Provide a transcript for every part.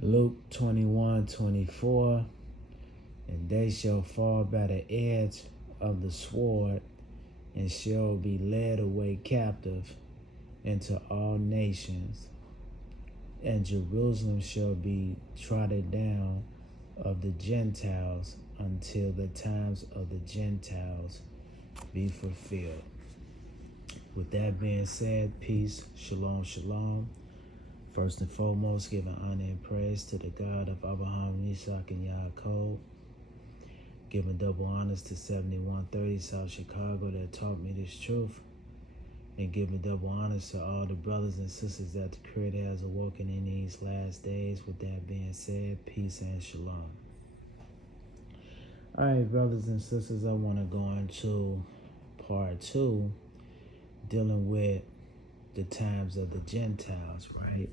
Luke 21:24, and they shall fall by the edge of the sword, and shall be led away captive into all nations, and Jerusalem shall be trodden down of the Gentiles until the times of the Gentiles be fulfilled. With that being said, peace, shalom, shalom. First and foremost, giving honor and praise to the God of Abraham, Isaac, and Yaakov. Giving double honors to 7130 South Chicago that taught me this truth. And giving double honors to all the brothers and sisters that the Creator has awoken in these last days. With that being said, peace and shalom. All right, brothers and sisters, I want to go into part 2, dealing with the times of the Gentiles, right?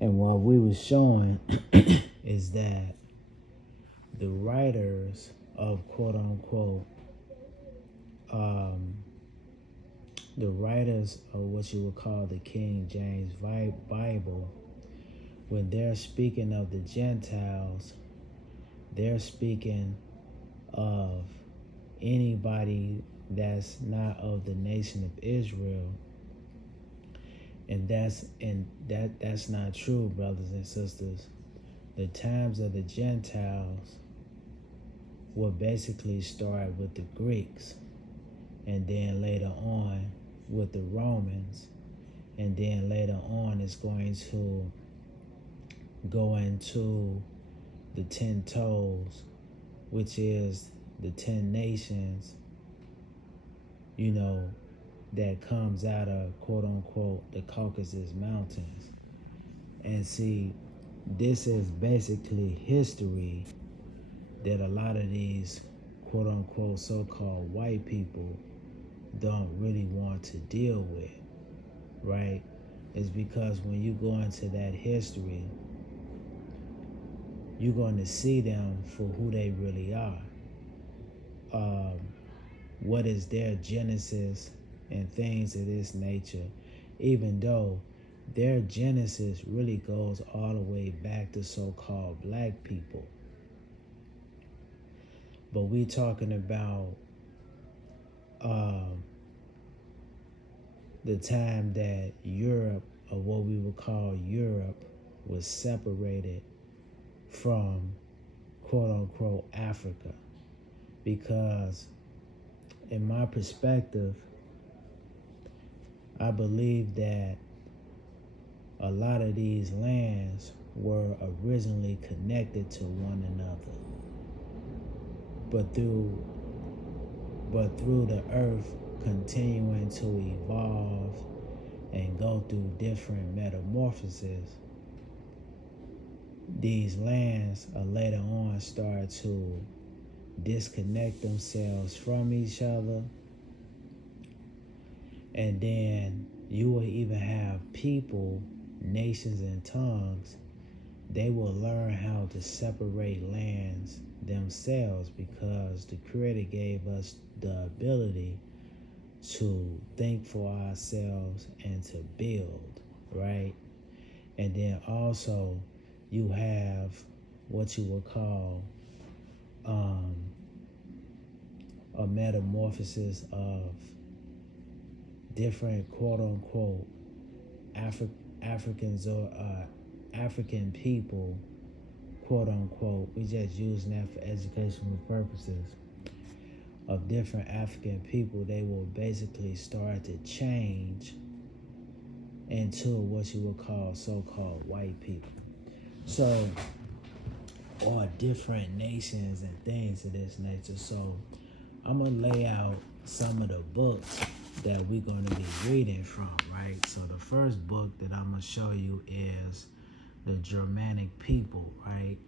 And what we were showing is that the writers of quote-unquote, the writers of what you would call the King James Bible, when they're speaking of the Gentiles, they're speaking of anybody that's not of the nation of Israel. And that's not true, brothers and sisters. The times of the Gentiles will basically start with the Greeks, and then later on with the Romans, and then later on it's going to go into the 10 toes, which is the 10 nations, that comes out of quote-unquote the Caucasus Mountains. And see, this is basically history that a lot of these quote-unquote so-called white people don't really want to deal with, right? It's because when you go into that history, you're going to see them for who they really are. What is their genesis and things of this nature, even though their genesis really goes all the way back to so-called black people. But we talking about the time that Europe, or what we would call Europe, was separated from quote-unquote Africa. Because in my perspective, I believe that a lot of these lands were originally connected to one another. But through the earth continuing to evolve and go through different metamorphoses, these lands later on start to disconnect themselves from each other. And then you will even have people, nations, and tongues, they will learn how to separate lands themselves, because the Creator gave us the ability to think for ourselves and to build, right? And then also you have what you would call a metamorphosis of different quote-unquote Africans or African people, quote-unquote, we just using that for educational purposes, of different African people. They will basically start to change into what you would call so-called white people. So, or different nations and things of this nature. So I'm going to lay out some of the books that we're going to be reading from, right? So the first book that I'm going to show you is the Germanic people, right?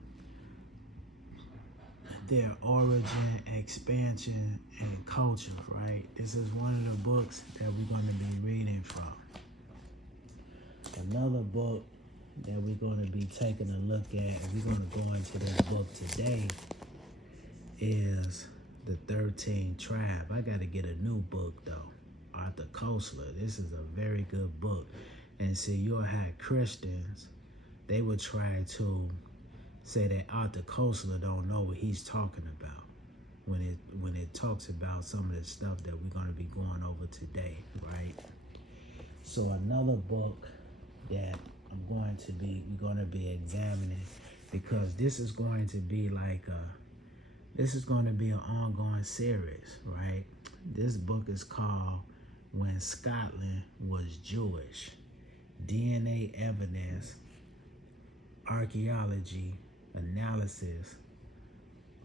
Their origin, expansion, and culture, right? This is one of the books that we're going to be reading from. Another book that we're going to be taking a look at, and we're going to go into this book today, is the 13 Tribe. I got to get a new book, though. Arthur Koestler. This is a very good book. And see, you'll have Christians they would try to say that Arthur Koestler don't know what he's talking about when it talks about some of the stuff that we're going to be going over today, right? So another book that we're going to be examining, because this is going to be an ongoing series, right? This book is called When Scotland Was Jewish: DNA Evidence, Archaeology, Analysis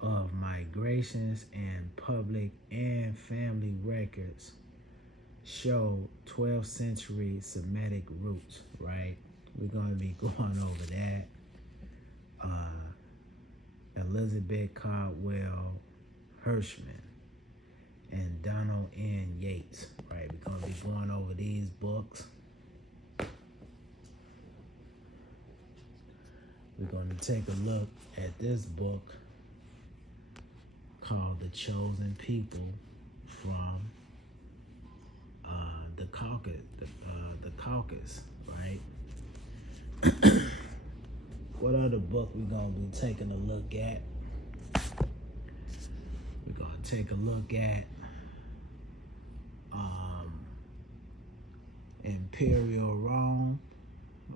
of Migrations and Public and Family Records Show 12th Century Semitic Roots, right? We're going to be going over that. Elizabeth Caldwell Hirschman and Donald N. Yates, right? We're going to be going over these books. We're going to take a look at this book called The Chosen People from the Caucasus, right? What other book we're going to be taking a look at? We're going to take a look at Imperial Rome,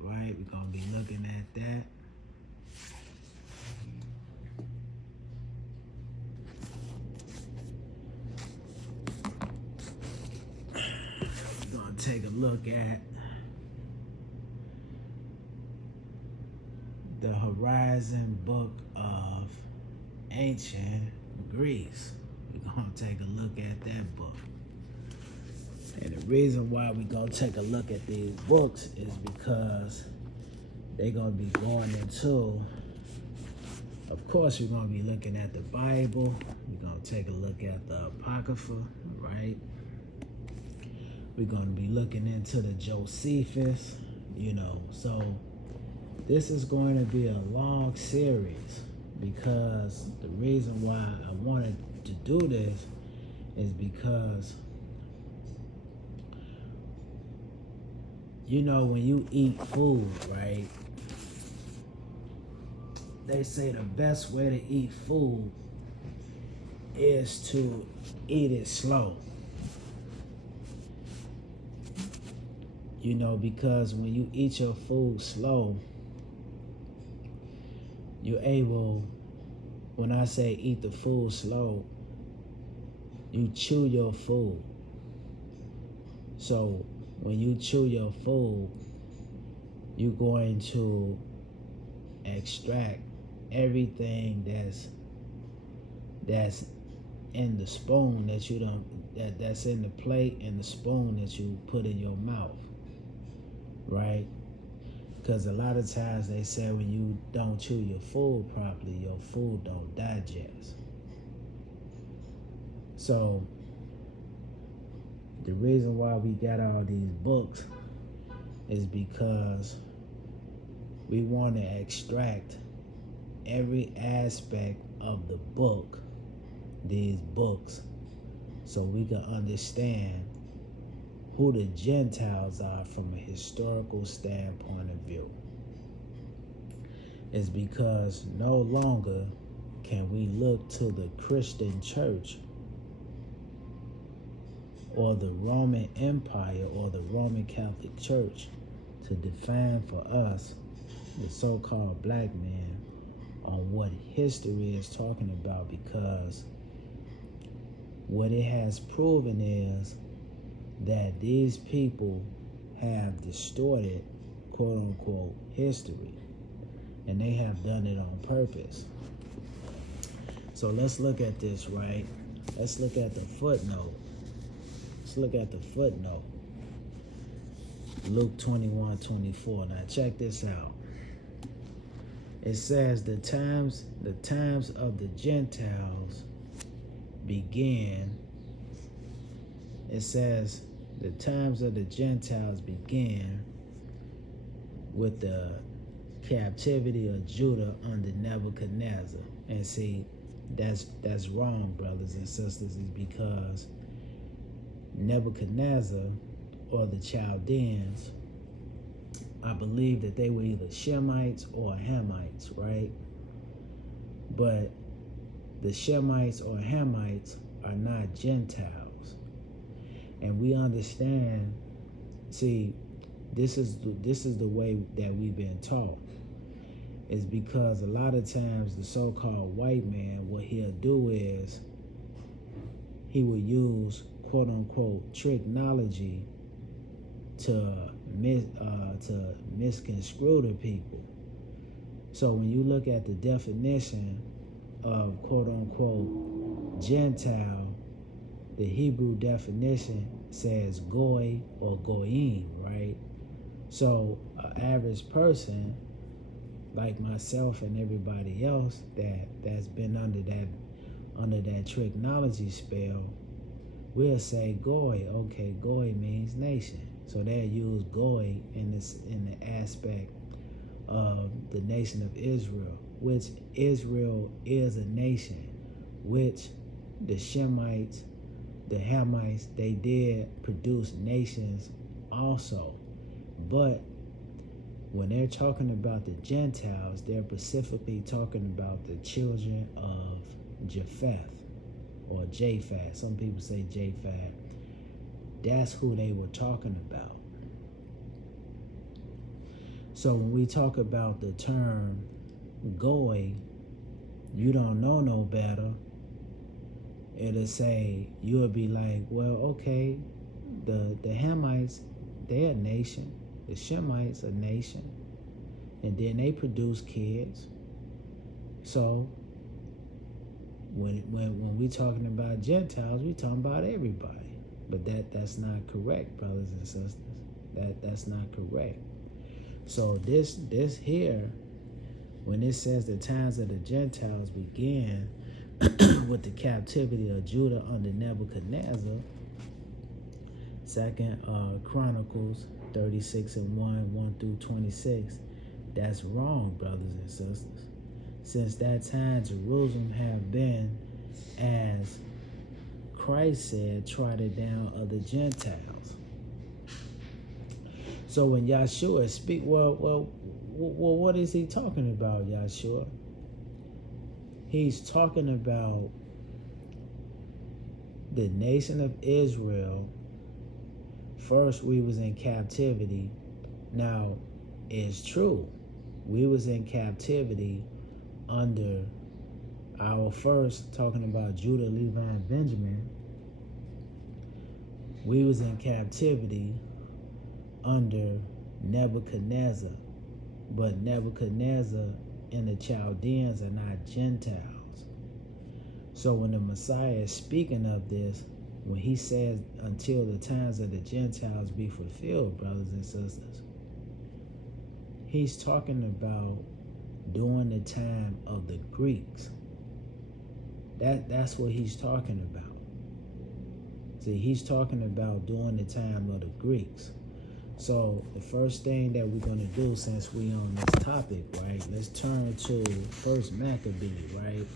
right? We're going to be looking at that. We're going to take a look at the Horizon Book of Ancient Greece. We're going to take a look at that book. And the reason why we're going to take a look at these books is because they're going to be going into, of course, we're going to be looking at the Bible. We're going to take a look at the Apocrypha, right? We're going to be looking into the Josephus, So this is going to be a long series, because the reason why I wanted to do this is because, when you eat food, right? They say the best way to eat food is to eat it slow. Because when you eat your food slow, you're able, when I say eat the food slow, you chew your food. So when you chew your food, you're going to extract everything that's in the spoon that's in the plate and the spoon that you put in your mouth, right? Because a lot of times they say when you don't chew your food properly, your food don't digest. So the reason why we got all these books is because we want to extract every aspect of the book, these books, so we can understand who the Gentiles are from a historical standpoint of view. It's because no longer can we look to the Christian church or the Roman Empire or the Roman Catholic Church to define for us, the so-called black man, on what history is talking about, because what it has proven is that these people have distorted, quote-unquote, history, and they have done it on purpose. So let's look at this, right? Let's look at the footnote. Luke 21:24. Now check this out. It says the times of the Gentiles began. It says the times of the Gentiles began with the captivity of Judah under Nebuchadnezzar. And see, that's wrong, brothers and sisters, is because Nebuchadnezzar, or the Chaldeans, I believe that they were either Shemites or Hamites, right? But the Shemites or Hamites are not Gentiles. And we understand, see, this is the way that we've been taught. Is because a lot of times the so-called white man, what he'll do is he will use quote-unquote technology to misconstrue the people. So when you look at the definition of quote-unquote Gentile, the Hebrew definition says goy or goyim, right? So an average person like myself and everybody else that's been under that technology spell, we'll say goy. Okay, goy means nation. So they'll use goy in the aspect of the nation of Israel, which Israel is a nation, which the Shemites, the Hamites, they did produce nations also. But when they're talking about the Gentiles, they're specifically talking about the children of Japheth or Japhet. Some people say Japhet. That's who they were talking about. So when we talk about the term goy, you don't know no better. It'll say, you'll be like, well, okay, the Hamites, they're a nation. The Shemites, a nation. And then they produce kids. So when we talking about Gentiles, we talking about everybody. But that's not correct, brothers and sisters. That's not correct. So this here, when it says the times of the Gentiles began with the captivity of Judah under Nebuchadnezzar, 2 Chronicles 36:1 through 26, that's wrong, brothers and sisters. Since that time, Jerusalem have been, as Christ said, trodden down of the Gentiles. So when Yahshua speak, well, what is he talking about, Yahshua? He's talking about the nation of Israel. First, we was in captivity. Now, it's true. We was in captivity under our first, talking about Judah, Levi, and Benjamin. We was in captivity under Nebuchadnezzar. But Nebuchadnezzar and the Chaldeans are not Gentiles. So when the Messiah is speaking of this, when he says, until the times of the Gentiles be fulfilled, brothers and sisters, he's talking about during the time of the Greeks. That's what he's talking about. See, he's talking about during the time of the Greeks. So the first thing that we're going to do, since we on this topic, right, let's turn to First Maccabee, right?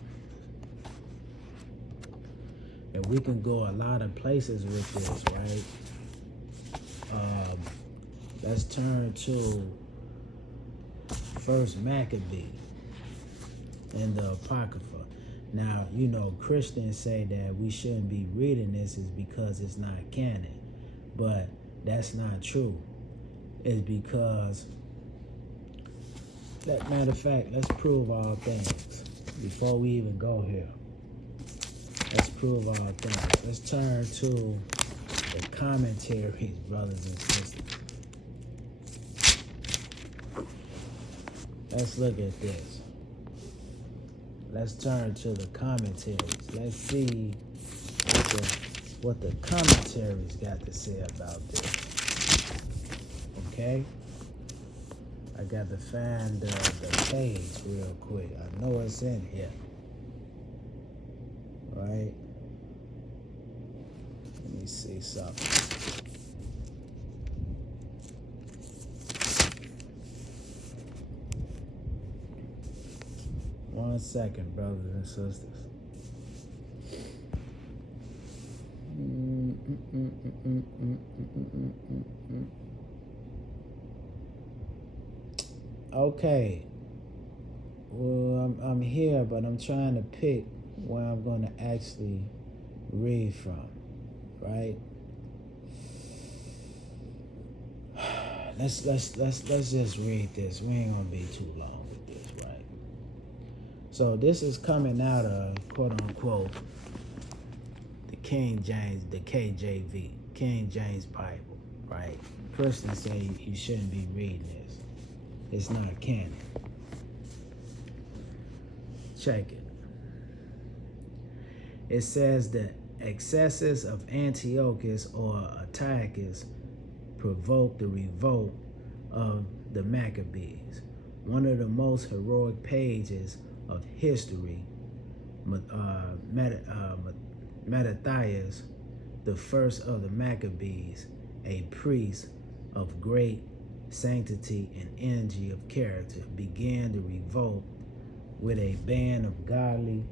And we can go a lot of places with this, right? Let's turn to First Maccabee in the Apocrypha. Now, you know, Christians say that we shouldn't be reading this is because it's not canon. But that's not true. It's because, matter of fact, let's prove all things before we even go here. Let's prove all things. Let's turn to the commentaries, brothers and sisters. Let's look at this. Let's turn to the commentaries. Let's see what the commentaries got to say about this. Okay? I got to find the page real quick. I know it's in here. Right? Let me see something. One second, brothers and sisters. Okay. Well, I'm here, but I'm trying to pick where I'm going to actually read from, right? Let's just read this. We ain't gonna be too long with this, right? So this is coming out of quote unquote the King James, the KJV, King James Bible, right? Christians say you shouldn't be reading this. It's not canon. Check it. It says the excesses of Antiochus or Antiochus provoked the revolt of the Maccabees. One of the most heroic pages of history, Mattathias, the first of the Maccabees, a priest of great sanctity and energy of character, began the revolt with a band of godly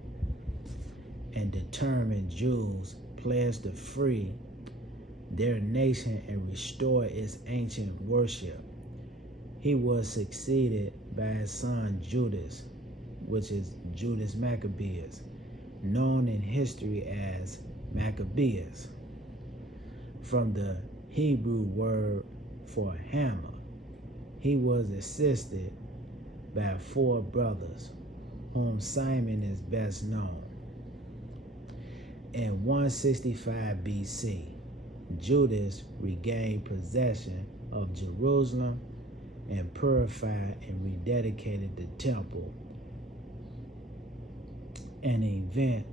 and determined Jews pledged to free their nation and restore its ancient worship. He was succeeded by his son Judas, which is Judas Maccabeus, known in history as Maccabeus, from the Hebrew word for hammer. He was assisted by 4 brothers, whom Simon is best known. In 165 BC, Judas regained possession of Jerusalem and purified and rededicated the temple, an event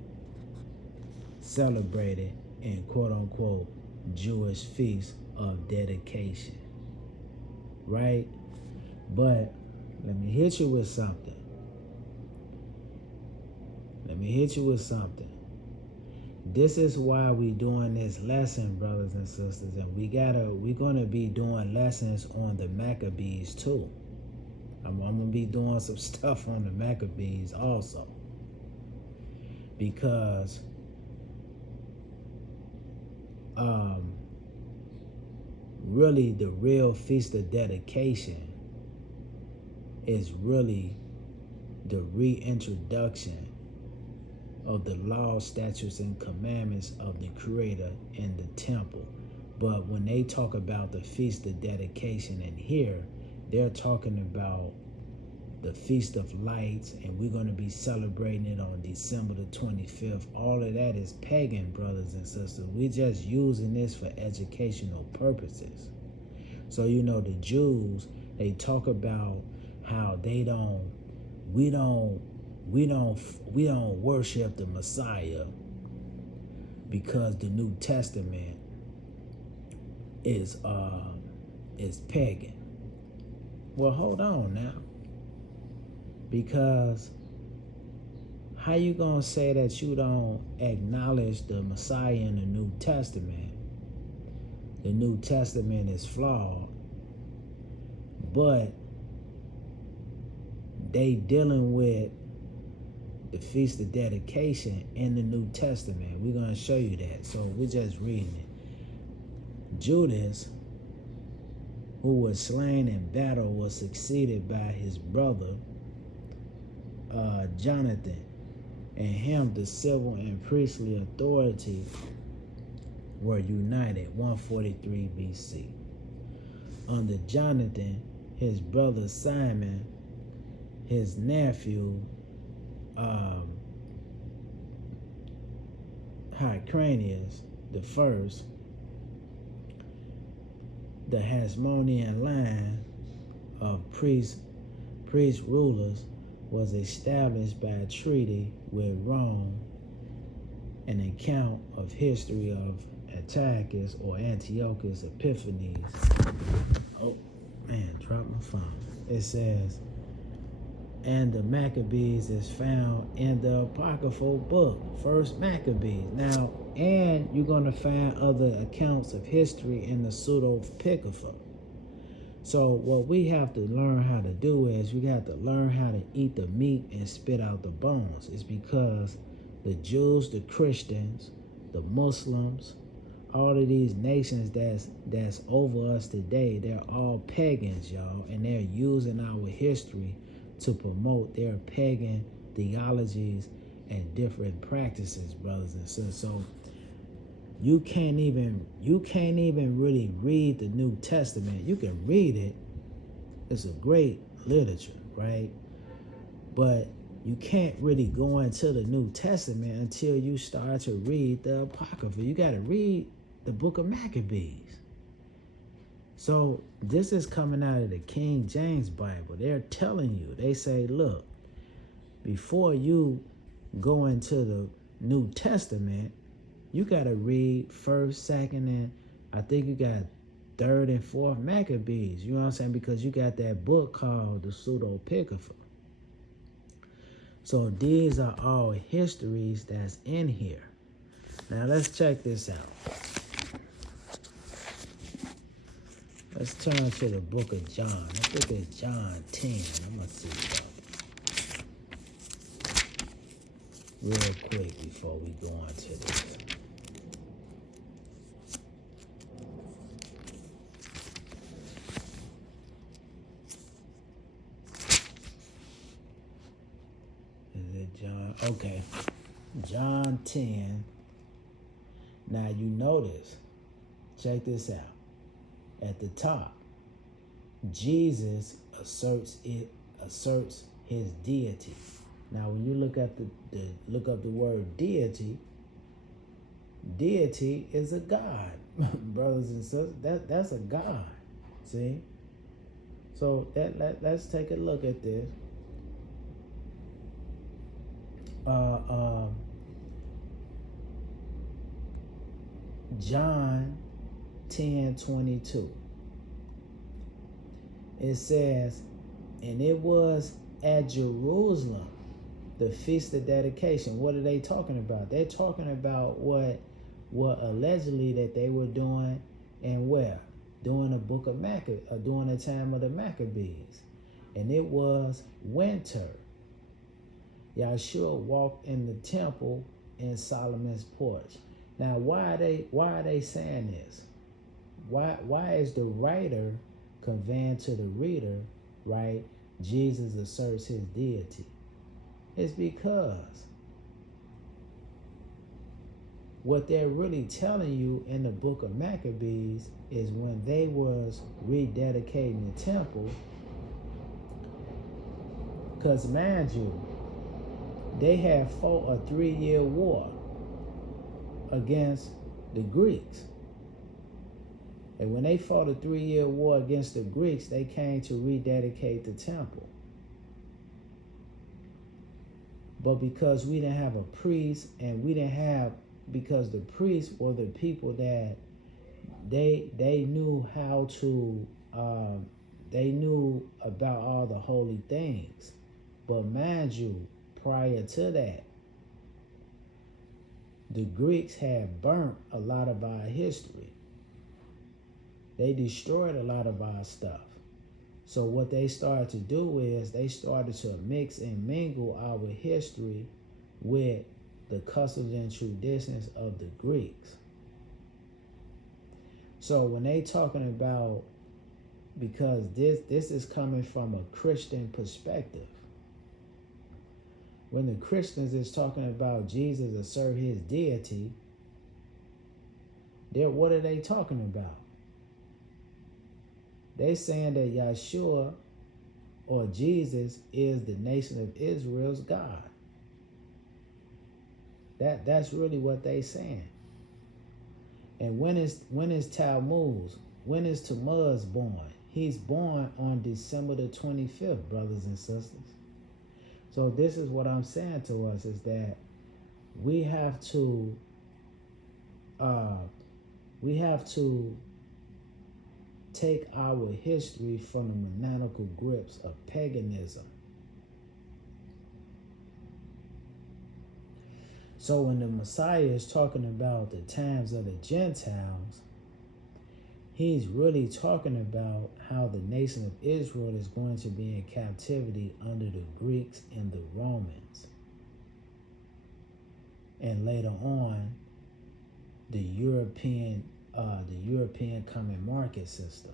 celebrated in quote-unquote Jewish feast of dedication, right? But let me hit you with something. This is why we doing this lesson, brothers and sisters, and we're gonna be doing lessons on the Maccabees too. I'm gonna be doing some stuff on the Maccabees also, because really the real feast of dedication is really the reintroduction of the laws, statutes, and commandments of the Creator in the temple. But when they talk about the Feast of Dedication in here, they're talking about the Feast of Lights, and we're going to be celebrating it on December the 25th. All of that is pagan, brothers and sisters. We're just using this for educational purposes. So, the Jews, they talk about how we don't worship the Messiah because the New Testament is pagan. Well, hold on now, because how you gonna say that you don't acknowledge the Messiah in the New Testament? The New Testament is flawed, but they dealing with the Feast of Dedication in the New Testament. We're going to show you that. So we're just reading it. Judas, who was slain in battle, was succeeded by his brother Jonathan. And him, the civil and priestly authority were united, 143 BC. Under Jonathan, his brother Simon, his nephew Hyrcanus the first, the Hasmonean line of priest rulers was established by a treaty with Rome. An account of history of Antiochus or Antiochus Epiphanes. Oh man, dropped my phone. It says, and the Maccabees is found in the apocryphal book, First Maccabees. Now, and you're going to find other accounts of history in the pseudepigrapha. So what we have to learn how to do is we have to learn how to eat the meat and spit out the bones. It's because the Jews, the Christians, the Muslims, all of these nations that's over us today, they're all pagans, y'all, and they're using our history to promote their pagan theologies and different practices, brothers and sisters. So you can't even really read the New Testament. You can read it. It's a great literature, right? But you can't really go into the New Testament until you start to read the Apocrypha. You got to read the book of Maccabees. So this is coming out of the King James Bible. They're telling you, they say, look, before you go into the New Testament, you got to read 1st, 2nd, and I think you got 3rd and 4th Maccabees. You know what I'm saying? Because you got that book called the Pseudepigrapha. So these are all histories that's in here. Now let's check this out. Let's turn to the book of John. I think it's John 10. I'm going to see real quick before we go on to this. Is it John? Okay. John 10. Now you notice, check this out. At the top, Jesus asserts his deity. Now when you look at look up the word deity is a God, brothers and sisters. That's a God. See? So let's take a look at this. John 10:22. It says, and it was at Jerusalem, the feast of dedication. What are they talking about? They're talking about what allegedly that they were doing, and where? During the book of during the time of the Maccabees. And it was winter. Yahshua walked in the temple in Solomon's porch. Now, why are they saying this? Why is the writer conveying to the reader, right? Jesus asserts his deity. It's because what they're really telling you in the book of Maccabees is when they was rededicating the temple, because mind you, they had fought a 3-year war against the Greeks. And when they fought a 3-year war against the Greeks, they came to rededicate the temple. But because we didn't have a priest, and because the priests were the people that they knew how to, they knew about all the holy things. But mind you, prior to that, the Greeks had burnt a lot of our history. They destroyed a lot of our stuff. So what they started to do is they started to mix and mingle our history with the customs and traditions of the Greeks. So when they talking about, because this is coming from a Christian perspective, when the Christians is talking about Jesus assert his deity, what are they talking about? They saying that Yahshua or Jesus is the nation of Israel's God. That's really what they saying. And when is Tammuz? When is Tammuz born? He's born on December the 25th, brothers and sisters. So this is what I'm saying to us, is that we have to take our history from the maniacal grips of paganism. So when the Messiah is talking about the times of the Gentiles, he's really talking about how the nation of Israel is going to be in captivity under the Greeks and the Romans. And later on, the European common market system.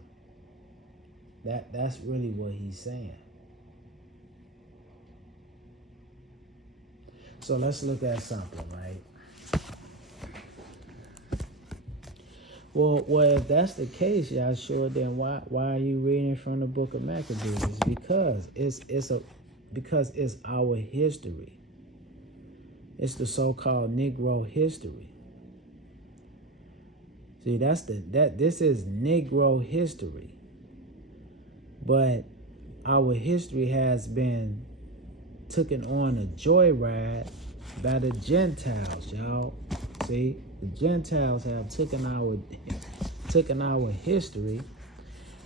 That's really what he's saying. So let's look at something, right? Well, if that's the case, y'all sure, then why are you reading from the book of Maccabees? It's because it's our history. It's the so-called Negro history. See, this is Negro history. But our history has been taken on a joyride by the Gentiles, y'all. See, the Gentiles have taken our history,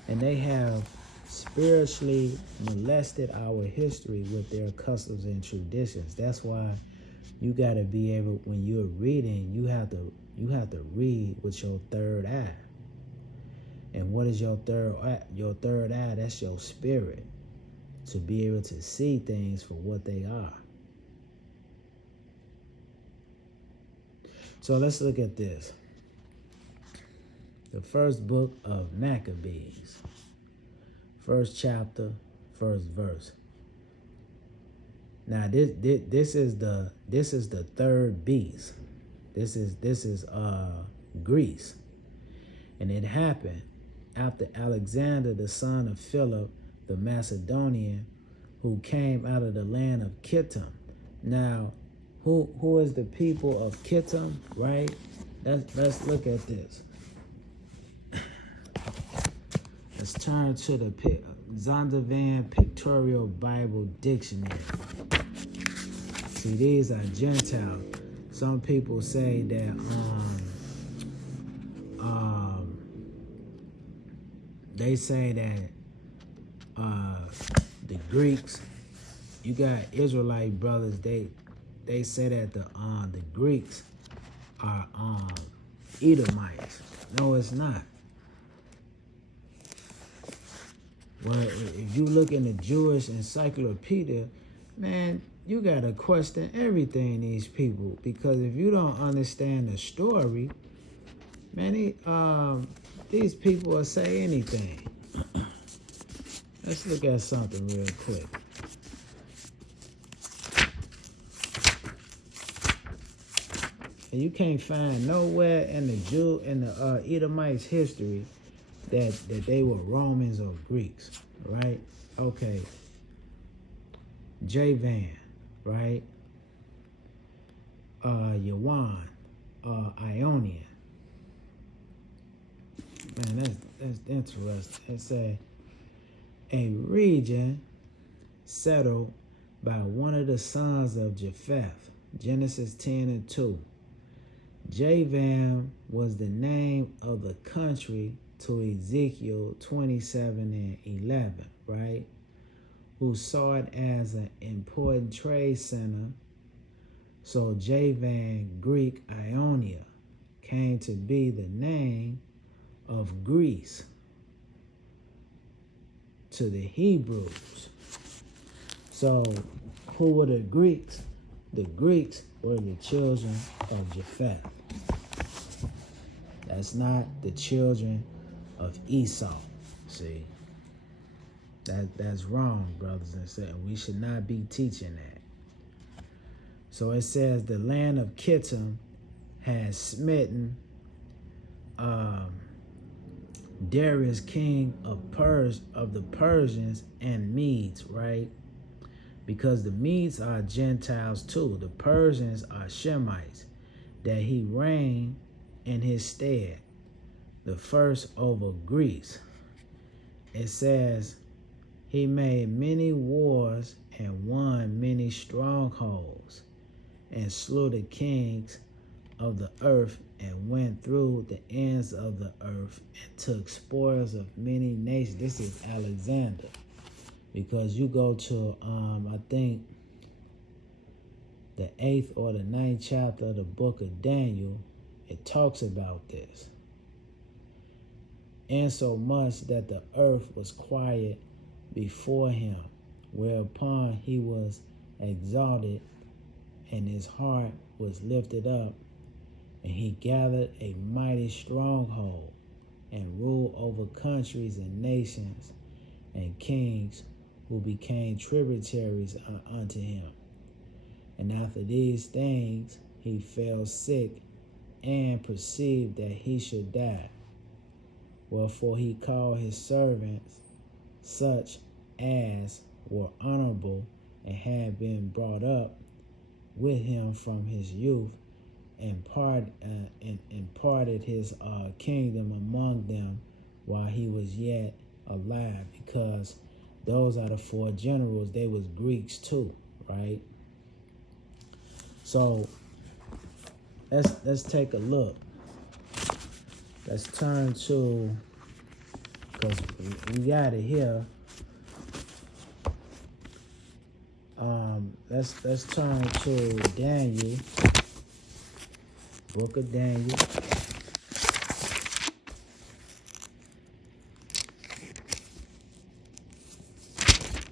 and they have spiritually molested our history with their customs and traditions. That's why you got to be able, when you're reading, you have to read with your third eye. And what is your third eye? Your third eye, that's your spirit, to be able to see things for what they are. So let's look at this. The first book of Maccabees, first chapter, first verse. Now this is the third beast. This is Greece. And it happened after Alexander, the son of Philip the Macedonian, who came out of the land of Kittim. Now, who is the people of Kittim, right? Let's look at this. Let's turn to the Zondervan Pictorial Bible Dictionary. See, these are Gentiles. Some people say that they say that the Greeks, you got Israelite brothers, they say that the Greeks are Edomites. No, it's not. Well, if you look in the Jewish encyclopedia, man, you gotta question everything, these people, because if you don't understand the story, man, these people will say anything. Let's look at something real quick. And you can't find nowhere in the Edomites' history that they were Romans or Greeks, right? Okay. Javan, right? Yawan, Ionian. Man, that's interesting. It said a region settled by one of the sons of Japheth, Genesis 10 and 2. Javan was the name of the country to Ezekiel 27 and 11, right? Who saw it as an important trade center. So Javan, Greek Ionia, came to be the name of Greece to the Hebrews. So who were the Greeks? The Greeks were the children of Japheth. That's not the children of Esau. See, that's wrong, brothers and sisters. We should not be teaching that. So it says the land of Kittim has smitten Darius, king of the Persians and Medes, right? Because the Medes are Gentiles too. The Persians are Shemites, that he reigned in his stead, the first over Greece. It says he made many wars and won many strongholds, and slew the kings of the earth, and went through the ends of the earth, and took spoils of many nations. This is Alexander. Because you go to, I think, the 8th or the 9th chapter of the book of Daniel, it talks about this. Insomuch that the earth was quiet before him, whereupon he was exalted, and his heart was lifted up, And he gathered a mighty stronghold and ruled over countries and nations and kings who became tributaries unto him. And after these things he fell sick and perceived that he should die. Wherefore he called his servants, such as were honorable and had been brought up with him from his youth, and imparted his kingdom among them while he was yet alive, because those are the four generals. They was Greeks too, right? So let's take a look. Let's turn to, because we got it here. Let's turn to Daniel, book of Daniel.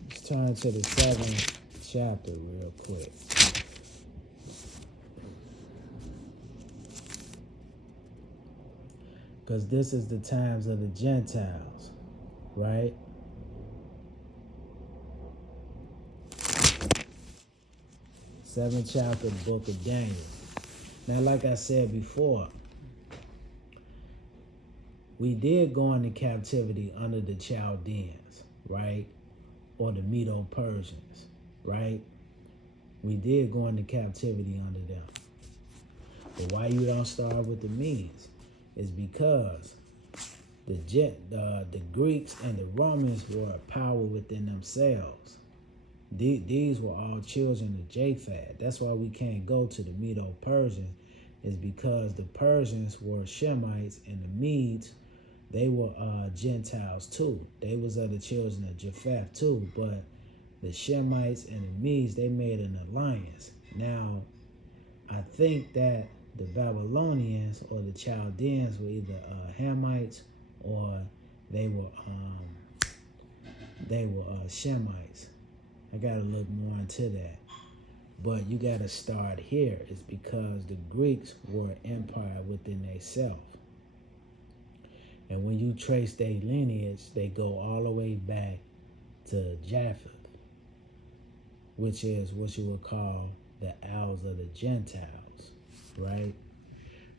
Let's turn to the 7th chapter real quick. Because this is the times of the Gentiles, right? Seventh chapter, book of Daniel. Now, like I said before, we did go into captivity under the Chaldeans, right? Or the Medo-Persians, right? We did go into captivity under them. But why you don't start with the Medes is because the Greeks and the Romans were a power within themselves. These were all children of Japhet. That's why we can't go to the Medo-Persians, is because the Persians were Shemites and the Medes, they were Gentiles too. They was of the children of Japheth too, but the Shemites and the Medes, they made an alliance. Now, I think that the Babylonians or the Chaldeans were either Hamites or they were Shemites. I gotta look more into that. But you gotta start here. It's because the Greeks were an empire within themselves. And when you trace their lineage, they go all the way back to Japheth, which is what you would call the Isles of the Gentiles, right?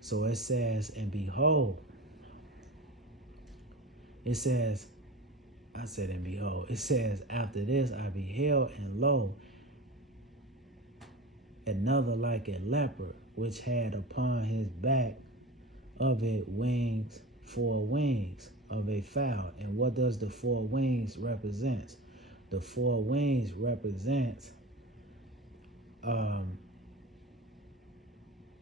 So it says, and behold, it says, after this I beheld, and lo, another like a leopard, which had upon his back of it wings, 4 wings of a fowl. And what does the 4 wings represent? The 4 wings represents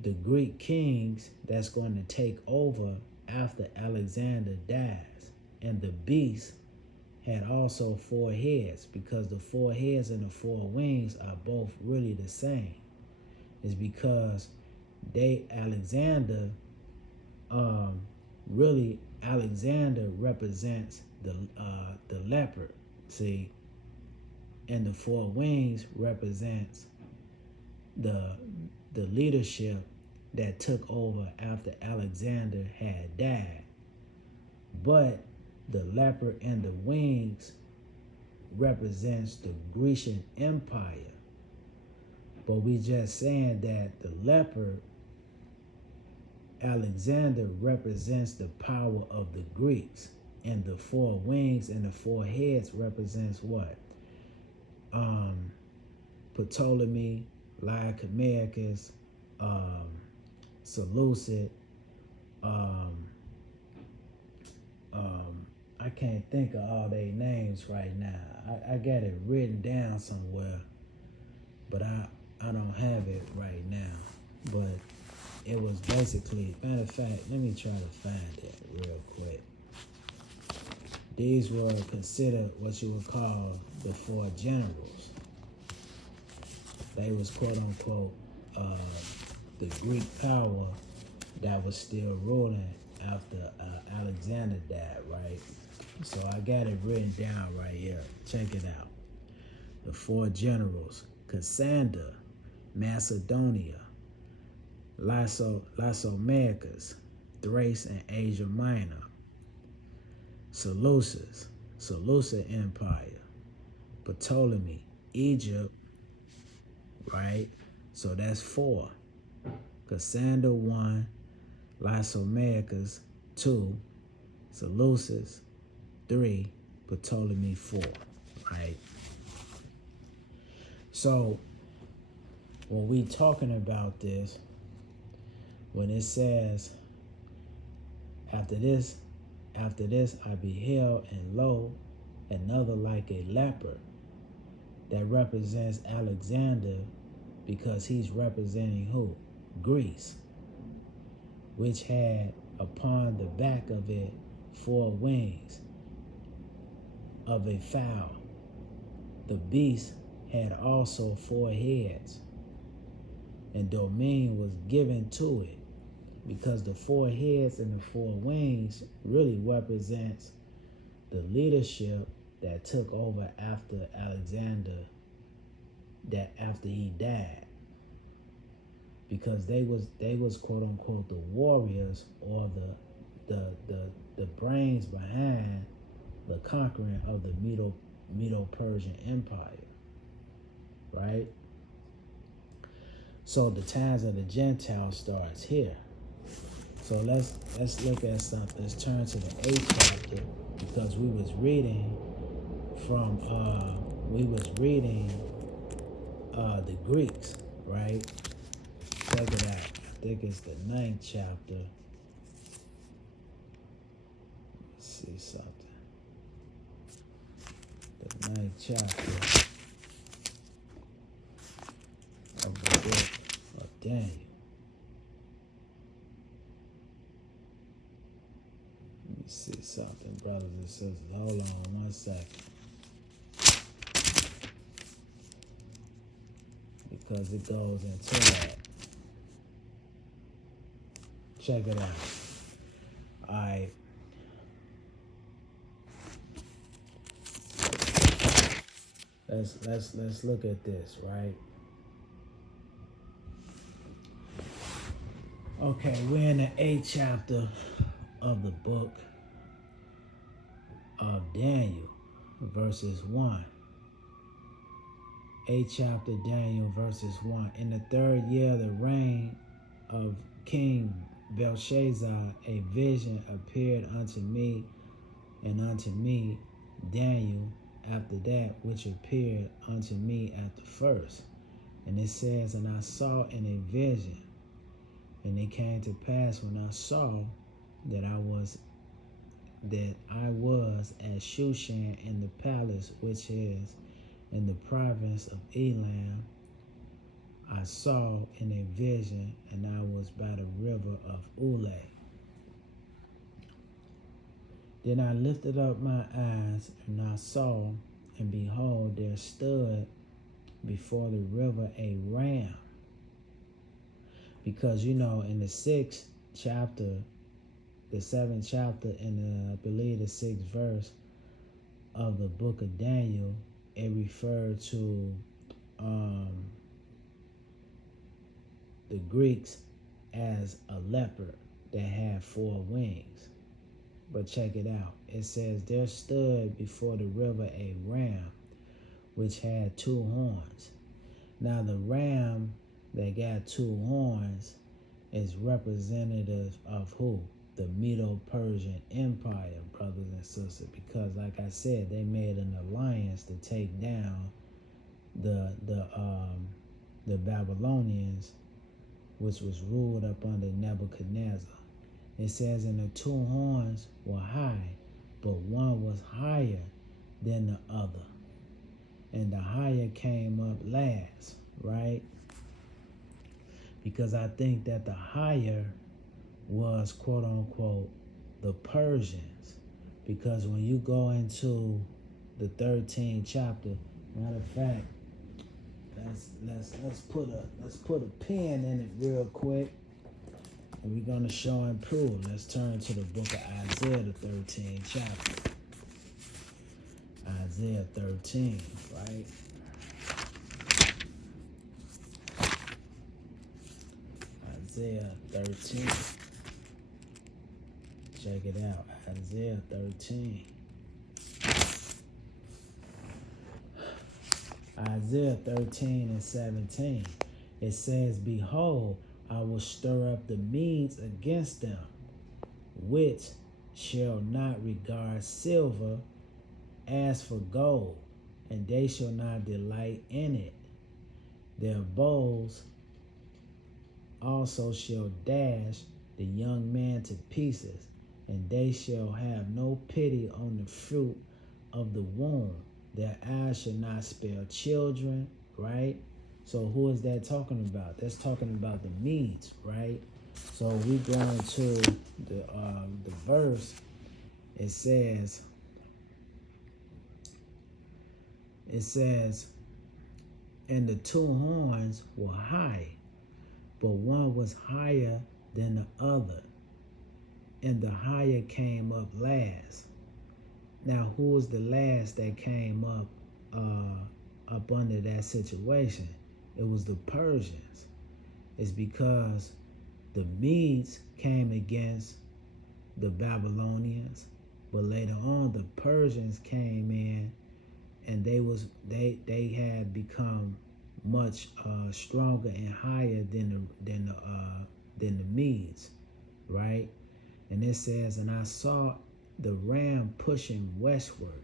the Greek kings that's going to take over after Alexander dies. And the beast had also 4 heads, because the 4 heads and the 4 wings are both really the same. It's because Alexander represents the leopard, see, and the 4 wings represents the leadership that took over after Alexander had died. But the leopard and the wings represents the Grecian Empire. But we just saying that the leopard, Alexander, represents the power of the Greeks, and the 4 wings and the 4 heads represents what? Ptolemy, Lycomaeus, Seleucid, I can't think of all their names right now. I got it written down somewhere, but I don't have it right now. But it was basically, matter of fact, let me try to find it real quick. These were considered what you would call the 4 generals. They was quote unquote the Greek power that was still ruling after Alexander died, right? So I got it written down right here. Check it out. The 4 generals: Cassander, Macedonia, Lysimachus, Thrace and Asia Minor. Seleucid Empire. Ptolemy, Egypt, right? So that's 4. Cassander 1, Lysimachus 2, Seleucus 3, Ptolemy 4, right? So when we talking about this, when it says, after this I beheld, and lo, another like a leopard, that represents Alexander, because he's representing who? Greece, which had upon the back of it 4 wings of a fowl. The beast had also 4 heads, and dominion was given to it, because the 4 heads and the 4 wings really represents the leadership that took over after Alexander, that after he died, because they was quote unquote the warriors, or the brains behind the conquering of the Medo-Persian Empire, right? So the times of the Gentiles starts here. So let's look at something. Let's turn to the 8th chapter, because we was reading the Greeks, right? Check it out. I think it's the 9th chapter. Let's see something. The 9th chapter of the book of Daniel. Let me see something, brothers and sisters. Hold on 1 second. Because it goes into that. Check it out. All right. Let's look at this, right? Okay, we're in the 8th chapter of the book of Daniel, verses 1. 8th chapter, Daniel, verses 1. In the 3rd year of the reign of King Belshazzar, a vision appeared unto me, and unto me, Daniel, after that which appeared unto me at the first. And it says, and I saw in a vision, and it came to pass when I saw that I was at Shushan in the palace which is in the province of Elam. I saw in a vision, and I was by the river of Ulai. Then I lifted up my eyes, and I saw, and behold, there stood before the river a ram. Because, in the 6th chapter, the 7th chapter, and I believe the 6th verse of the book of Daniel, it referred to the Greeks as a leopard that had 4 wings. But check it out. It says, there stood before the river a ram, which had 2 horns. Now the ram that got 2 horns is representative of who? The Medo-Persian Empire, brothers and sisters. Because like I said, they made an alliance to take down the Babylonians, which was ruled up under Nebuchadnezzar. It says, and the 2 horns were high, but one was higher than the other. And the higher came up last, right? Because I think that the higher was, quote unquote, the Persians. Because when you go into the 13th chapter, matter of fact, let's put a pin in it real quick, and we're gonna show and prove. Let's turn to the book of Isaiah, the 13th chapter. Isaiah 13, right? Isaiah 13. Check it out. Isaiah 13. Isaiah 13 and 17. It says, Behold, I will stir up the Medes against them, which shall not regard silver as for gold, and they shall not delight in it. Their bows also shall dash the young man to pieces, and they shall have no pity on the fruit of the womb. Their eyes shall not spare children, right? So who is that talking about? That's talking about the Medes, right? So we go into the verse. It says, and the two horns were high, but one was higher than the other, and the higher came up last. Now, who was the last that came up under that situation? It was the Persians. It's because the Medes came against the Babylonians, but later on the Persians came in, and they had become much stronger and higher than the Medes, right? And it says, and I saw the ram pushing westward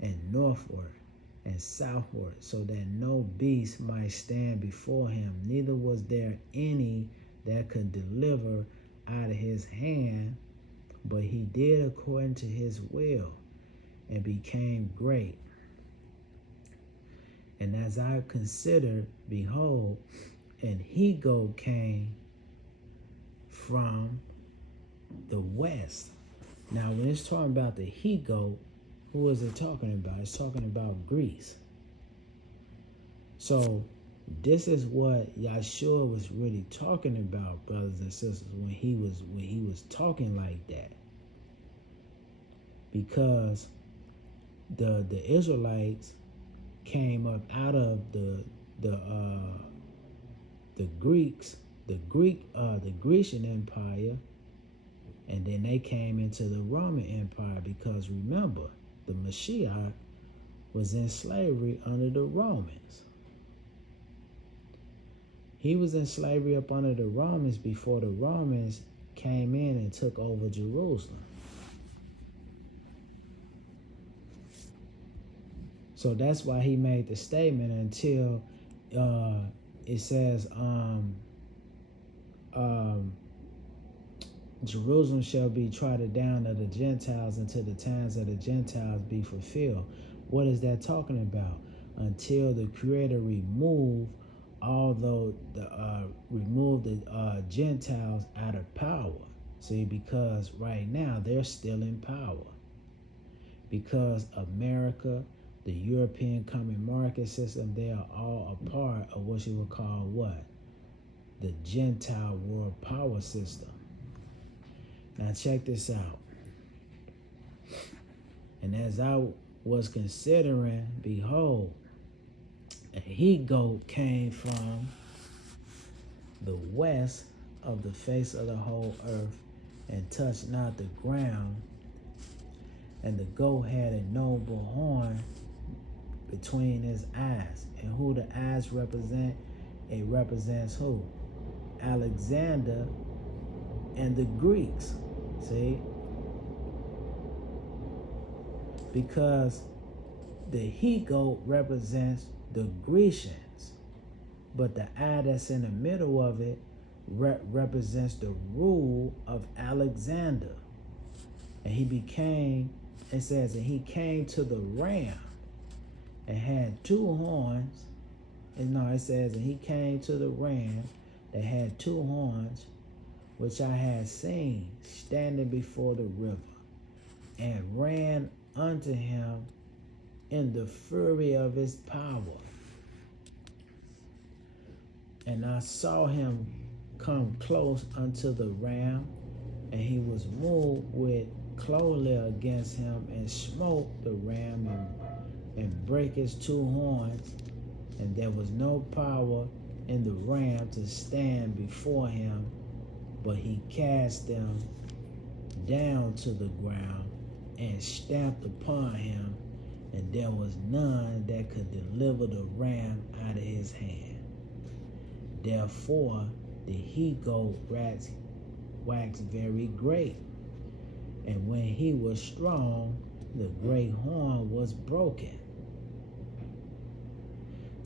and northward and southward, so that no beast might stand before him, neither was there any that could deliver out of his hand, but he did according to his will and became great. And as I considered, behold, an he-goat came from the west. Now, when it's talking about the he-goat, who is it talking about? It's talking about Greece. So this is what Yahshua was really talking about, brothers and sisters, when he was talking like that. Because the Israelites came up out of the Greeks, the Grecian Empire, and then they came into the Roman Empire, because remember, the Mashiach was in slavery under the Romans. He was in slavery up under the Romans before the Romans came in and took over Jerusalem. So that's why he made the statement until it says Jerusalem shall be trodden down of the Gentiles until the times of the Gentiles be fulfilled. What is that talking about? Until the Creator remove the Gentiles out of power. See, because right now they're still in power. Because America, the European common market system, they are all a part of what you would call what? The Gentile world power system. Now check this out. And as I was considering, behold, a he-goat came from the west of the face of the whole earth, and touched not the ground. And the goat had a noble horn between his eyes. And who the eyes represent? It represents who? Alexander and the Greeks. See? Because the he-goat represents the Grecians, but the eye that's in the middle of it represents the rule of Alexander. And it says, and he came to the ram and had two horns. And no, it says, and he came to the ram that had two horns, which I had seen standing before the river, and ran unto him in the fury of his power. And I saw him come close unto the ram, and he was moved with choler against him, and smote the ram and brake his two horns, and there was no power in the ram to stand before him, but he cast them down to the ground and stamped upon him, and there was none that could deliver the ram out of his hand. Therefore the he-goat waxed very great, and when he was strong, the great horn was broken.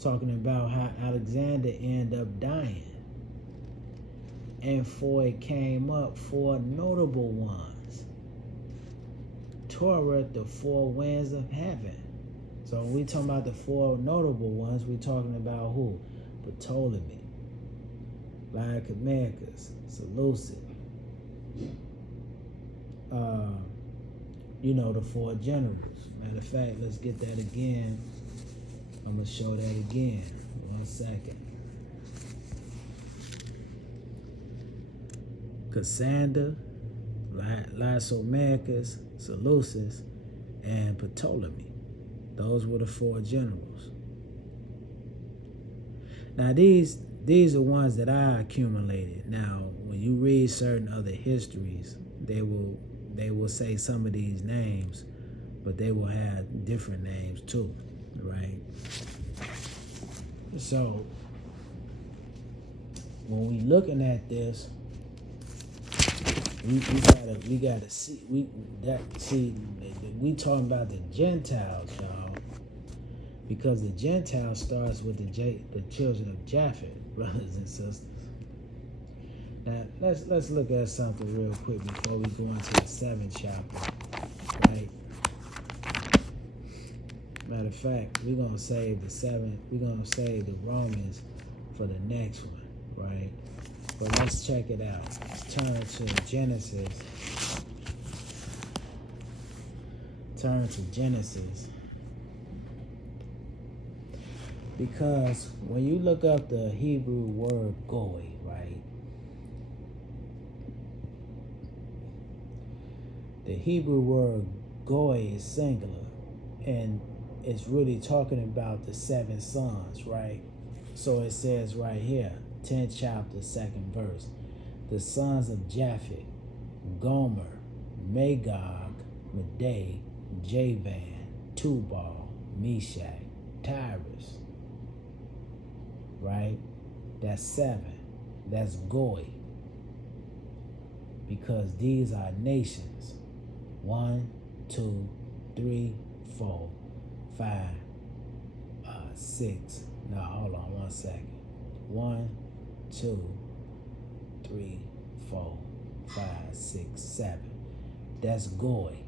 Talking about how Alexander ended up dying. And for it came up 4 notable ones, toward the 4 winds of heaven. So when we talking about the 4 notable ones, we talking about who? Ptolemy, Lysimachus, Seleucid. The 4 generals. Matter of fact, let's get that again. I'm going to show that again. 1 second. Cassander, Lysimachus, Seleucus, and Ptolemy. Those were the 4 generals. Now these are ones that I accumulated. Now, when you read certain other histories, they will say some of these names, but they will have different names too, right? So when we looking at this, we gotta see we talking about the Gentiles, y'all, because the Gentiles starts with the children of Japhet, brothers and sisters. Now let's look at something real quick before we go into the 7th chapter, right? Matter of fact, we're gonna save the Romans for the next one, right? But let's check it out. Let's turn to Genesis. Because when you look up the Hebrew word goy, right? The Hebrew word goy is singular, and it's really talking about the 7 sons, right? So it says right here, 10th chapter, 2nd verse, the sons of Japhet, Gomer, Magog, Madai, Javan, Tubal, Meshach, Tyrus, right? That's 7. That's goy. Because these are nations. 1, 2, 3, 4, 5, 6. No, hold on 1 second. 1, 2, 3, 4, 5, 6, 7. That's goy.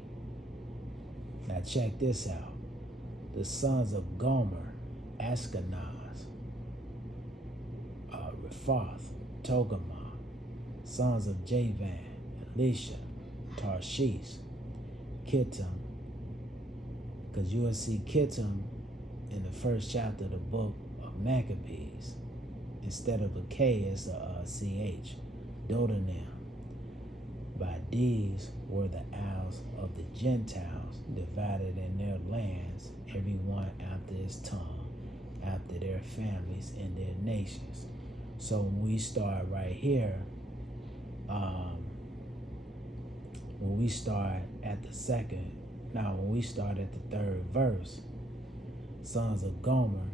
Now check this out. The sons of Gomer, Ashkenaz, Rephath, Togarmah. Sons of Javan, Elisha, Tarshish, Kittim. Because you will see Kittim in the 1st chapter of the book of Maccabees. Instead of a K, it's a CH. Dodanim. By these were the isles of the Gentiles, divided in their lands, every one after his tongue, after their families and their nations. So when we start right here, when we start at the 3rd verse, sons of Gomer,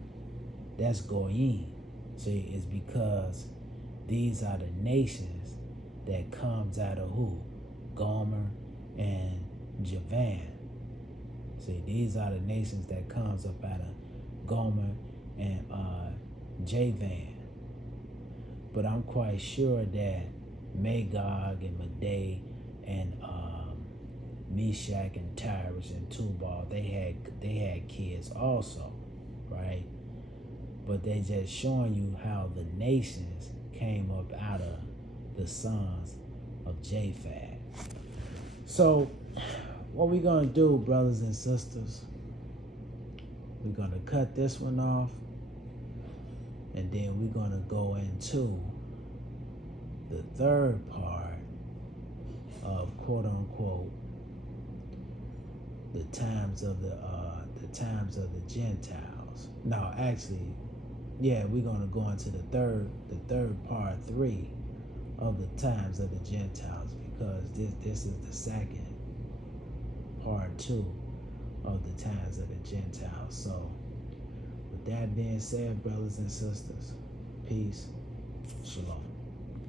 that's Goyim. See, it's because these are the nations that comes out of who? Gomer and Javan. See, these are the nations that comes up out of Gomer and Javan. But I'm quite sure that Magog and Madai and Meshach and Tyrus and Tubal, they had kids also, right? But they just showing you how the nations came up out of the sons of Japhet. So what we're going to do, brothers and sisters, we're going to cut this one off, and then we're going to go into the 3rd part of quote unquote the times of the Gentiles. No, actually, yeah, we're gonna go into the third part 3 of the times of the Gentiles, because this is the second part 2 of the times of the Gentiles. So with that being said, brothers and sisters, peace, shalom.